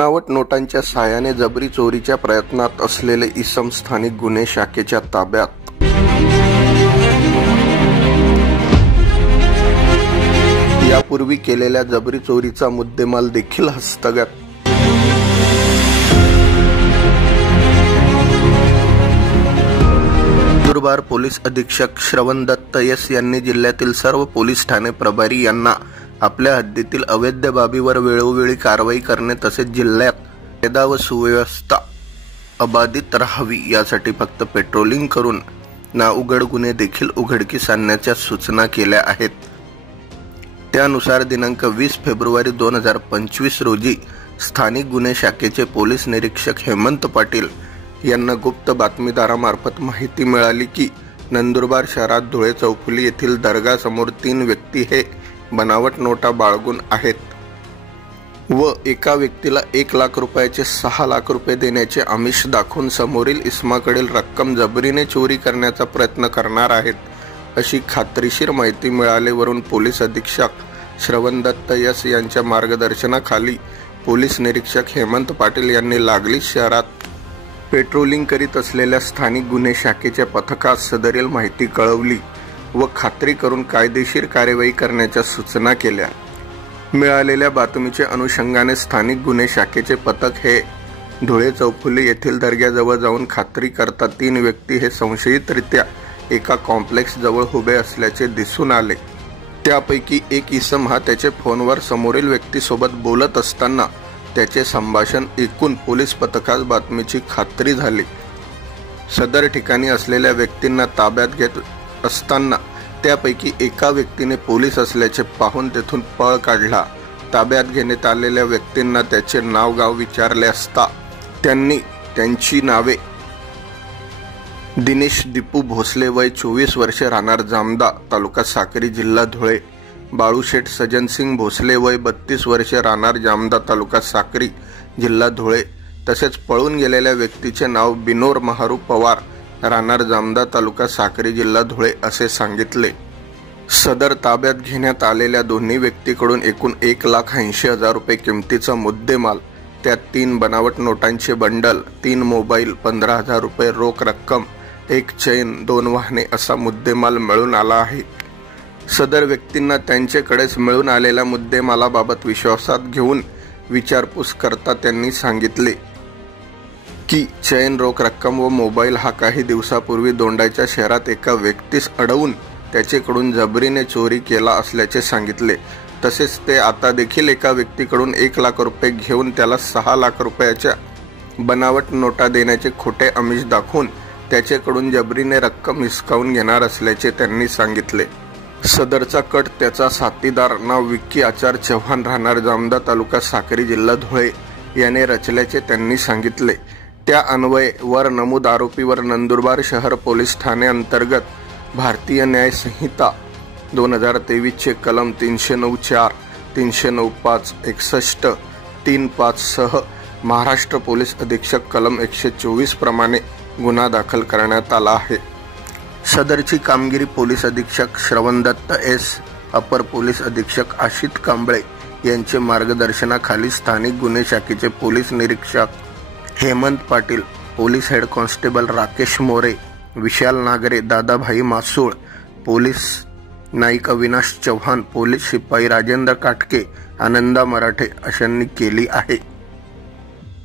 बनावट नोटांच्या साहाय्याने जबरी चोरीच्या प्रयत्नात असलेले इसम स्थानिक गुन्हे शाखेच्या ताब्यात। यापूर्वी केलेल्या जबरी चोरीचा मुद्देमाल देखील हस्तगत। नंदुरबार पोलीस अधीक्षक श्रवण दत्त एस यांनी जिल्ह्यातील सर्व पोलीस ठाणे प्रभारी यांना आपल्या हद्दीतील अवैध बाबीवर वेळोवेळी कारवाई करणे तसेच जिल्ह्यात कायदा व सुव्यवस्था अबाधित राहावी यासाठी फक्त पेट्रोलिंग करून नाउघड गुन्हे देखील उघडकीस आणण्याच्या सूचना केल्या आहेत। त्यानुसार दिनांक 20 फेब्रुवारी 2025 रोजी स्थानिक गुन्हे शाखेचे पोलीस निरीक्षक हेमंत पाटील यांना गुप्त बातमीदारामार्फत माहिती मिळाली की नंदुरबार शहरात धुळे चौफुली येथील दर्गा समोर 3 व्यक्ती हे बनावट नोटा बाळगून आहेत व एका व्यक्तीला 1 लाख रुपयाचे 6 लाख रुपये देण्याचे आमिष दाखवून समोरील इसमाकडील रक्कम जबरीने चोरी करण्याचा प्रयत्न करणार आहेत, अशी खात्रीशीर माहिती मिळाल्यावरून पोलीस अधीक्षक श्रवण दत्त एस यांच्या मार्गदर्शनाखाली पोलीस निरीक्षक हेमंत पाटील यांनी लागलीच शहरात पेट्रोलिंग करीत असलेल्या स्थानिक गुन्हे शाखेच्या पथकास सदरील माहिती कळवली व खात्री करून कायदेशीर कार्यवाही करण्याच्या सूचना केल्या। मिळालेल्या बातमीच्या अनुषंगाने स्थानिक गुन्हे शाखेचे पथक हे धुळे चौफुली येथील दर्ग्याजवळ जाऊन खात्री करता 3 व्यक्ती हे संशयितरित्या एका कॉम्प्लेक्स जवळ उभे असल्याचे दिसून आले। त्यापैकी एक इसम हा त्याच्या फोनवर समोरील व्यक्तीसोबत बोलत असताना त्याचे संभाषण ऐकून पोलीस पथकास बातमीची खात्री झाली। सदर ठिकाणी असलेल्या व्यक्तींना ताब्यात घेत असताना त्यापैकी एका व्यक्तीने पोलीस असल्याचे पाहून तेथून पळ काढला। ताब्यात घेण्यात आलेल्या व्यक्तींना त्याचे नाव गाव विचारले असता त्यांनी त्यांची नावे दिनेश दीपू भोसले वय 24 वर्षे राहणार जामदा तालुका साक्री जिल्हा धुळे, बाळूशेठ सजनसिंग भोसले वय 32 वर्षे राहणार जामदा तालुका साक्री जिल्हा धुळे तसेच पळून गेलेल्या व्यक्तीचे नाव बिनोर महारू पवार राहणार जामदा तालुका साक्री जिल्हा धुळे असे सांगितले। सदर ताब्यात घेण्यात आलेल्या दोन्ही व्यक्तीकडून एकूण 1,80,000 रुपये किमतीचा मुद्देमाल, त्यात 3 बनावट नोटांचे बंडल, 3 मोबाईल, 15,000 रुपये रोख रक्कम, 1 चैन, 2 वाहने असा मुद्देमाल मिळून आला आहे। सदर व्यक्तींना त्यांच्याकडेच मिळून आलेल्या मुद्देमालाबाबत विश्वासात घेऊन विचारपूस करता त्यांनी सांगितले की चैन, रोख रक्कम व मोबाईल हा काही दिवसापूर्वी दोंडाच्या शहरात एका व्यक्तीस अडवून त्याच्याकडून जबरीने चोरी केला असल्याचे सांगितले। तसेच ते आता देखील एका व्यक्तीकडून 1 लाख रुपये घेऊन त्याला 6 लाख रुपयाच्या बनावट नोटा देण्याचे खोटे आमिष दाखवून त्याच्याकडून जबरीने रक्कम हिसकावून घेणार असल्याचे त्यांनी सांगितले। सदरचा कट त्याचा साथीदार नाव विक्की आचार चव्हाण राहणार जामदा तालुका साक्री जिल्हा धुळे याने रचल्याचे त्यांनी सांगितले। त्या अन्वये वर नमूद आरोपीवर नंदुरबार शहर पोलीस ठाणे अंतर्गत भारतीय न्याय संहिता 2023 चे कलम 309(4), 309(5), 61, 3(5) सह महाराष्ट्र पोलीस अधीक्षक कलम 124 प्रमाणे गुन्हा दाखल करण्यात आला आहे। सदरची कामगिरी पोलीस अधीक्षक श्रवण दत्त एस, अपर पोलीस अधीक्षक आशित कांबळे यांचे मार्गदर्शनाखाली स्थानिक गुन्हे शाखेचे पोलीस निरीक्षक Hemant Patil, police head constable Rakesh More, Vishal Nagare, Dadabhai Masul, police Naik Avinash Chavan, police शिपाई राजेंद्र काटके, आनंदा मराठे अशांनी केली आहे।